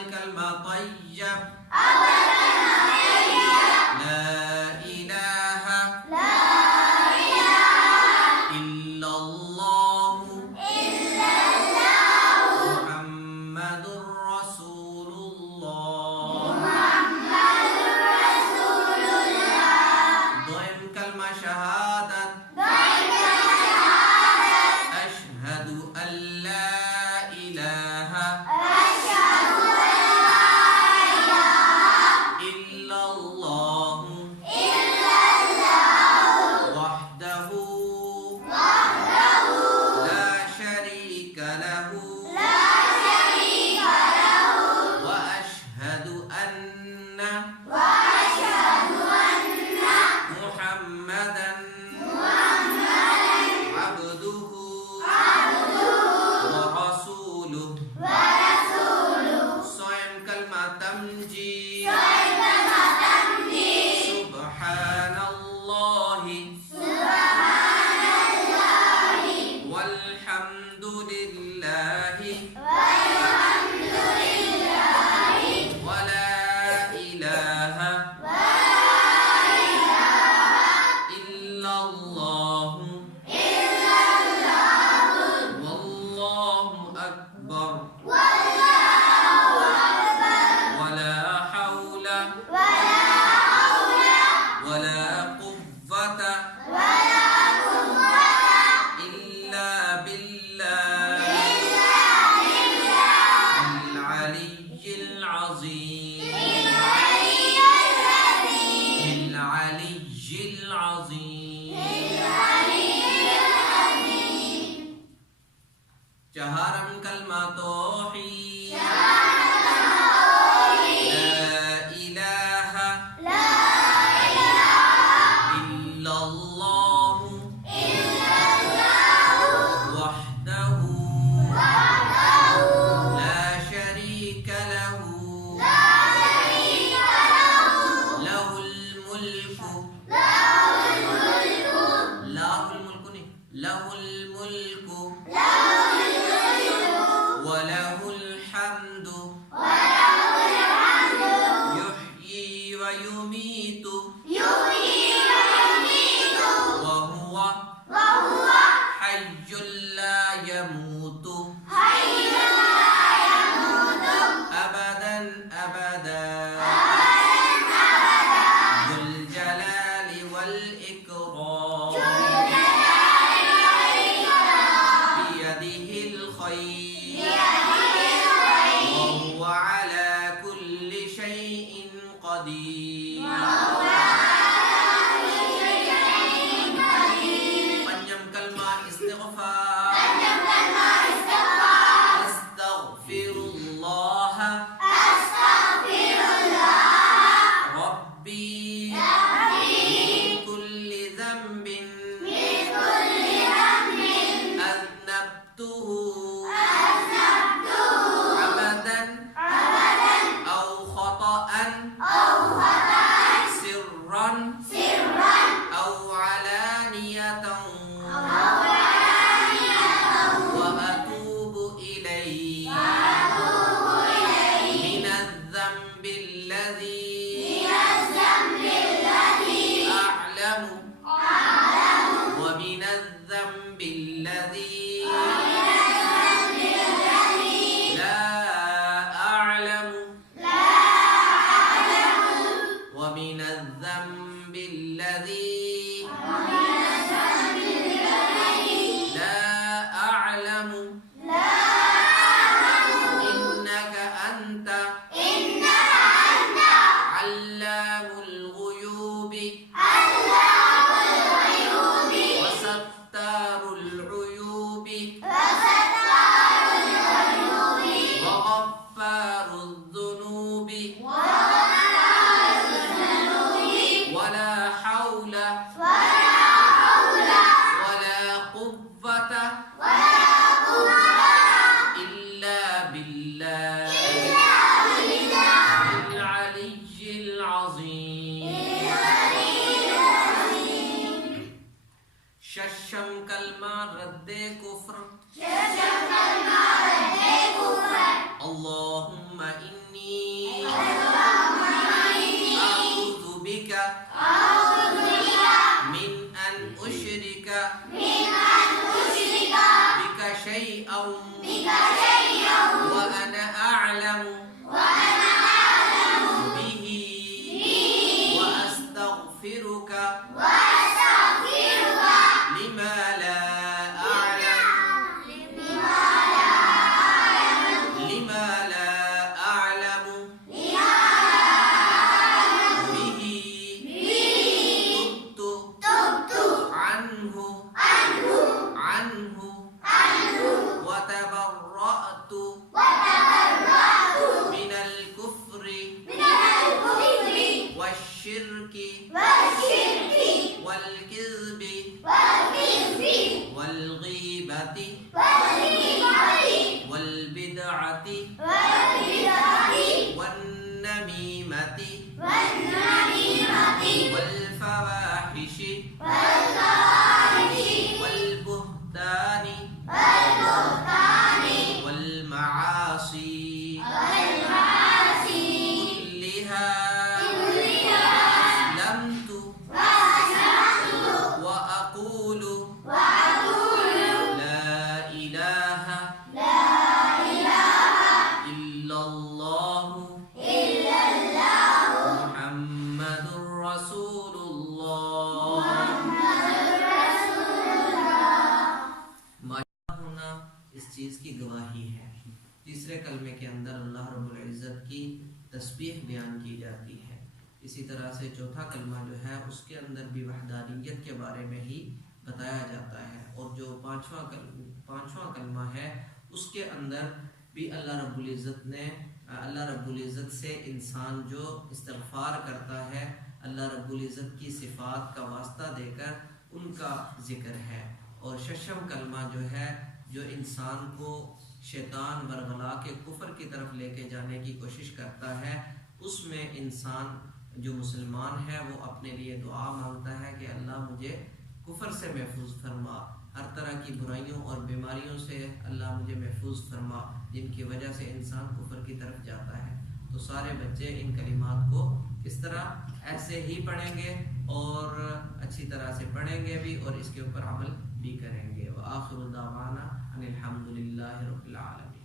الكلمة طيب لا إله إلا الله محمد رسول الله ضم كلمة شهادة أشهد أن لا إله إلا الله وحده لا شريك له وأشهد أن محمدا عبده ورسوله صيم كلمة تمجيد سبحان الله والحمد لله ولا إله إلا الله والله أكبر ولا حول ولا قوة إلا بالله العلي العظيم العلي العظيم جهرا كلمة توحيد لا إله إلا الله وحده لا شريك له له الملك له الملك وله الحمد يحيي ويميت وهو حي لا يموت أبدا کلمے کے اندر اللہ رب العزت کی تسبیح بیان کی جاتی ہے۔ اسی طرح سے چوتھا کلمہ جو ہے اس کے اندر بھی وحدانیت کے بارے میں ہی بتایا جاتا ہے، اور جو پانچواں کلمہ ہے اس کے اندر بھی اللہ رب العزت سے انسان جو استغفار کرتا ہے، اللہ رب العزت کی صفات کا واسطہ دے کر ان کا ذکر ہے۔ اور ششم کلمہ جو ہے جو انسان کو شیطان ورغلا کے کفر کی طرف لے کے جانے کی کوشش کرتا ہے، اس میں انسان جو مسلمان ہے وہ اپنے لیے دعا مانگتا ہے کہ اللہ مجھے کفر سے محفوظ فرما، ہر طرح کی برائیوں اور بیماریوں سے اللہ مجھے محفوظ فرما جن کی وجہ سے انسان کفر کی طرف جاتا ہے۔ تو سارے بچے ان کلمات کو اس طرح ایسے ہی پڑھیں گے اور اچھی طرح سے پڑھیں گے بھی اور اس کے اوپر عمل بھی کریں گے۔ وآخر دعوانا ان الحمد للہ رب العالمین۔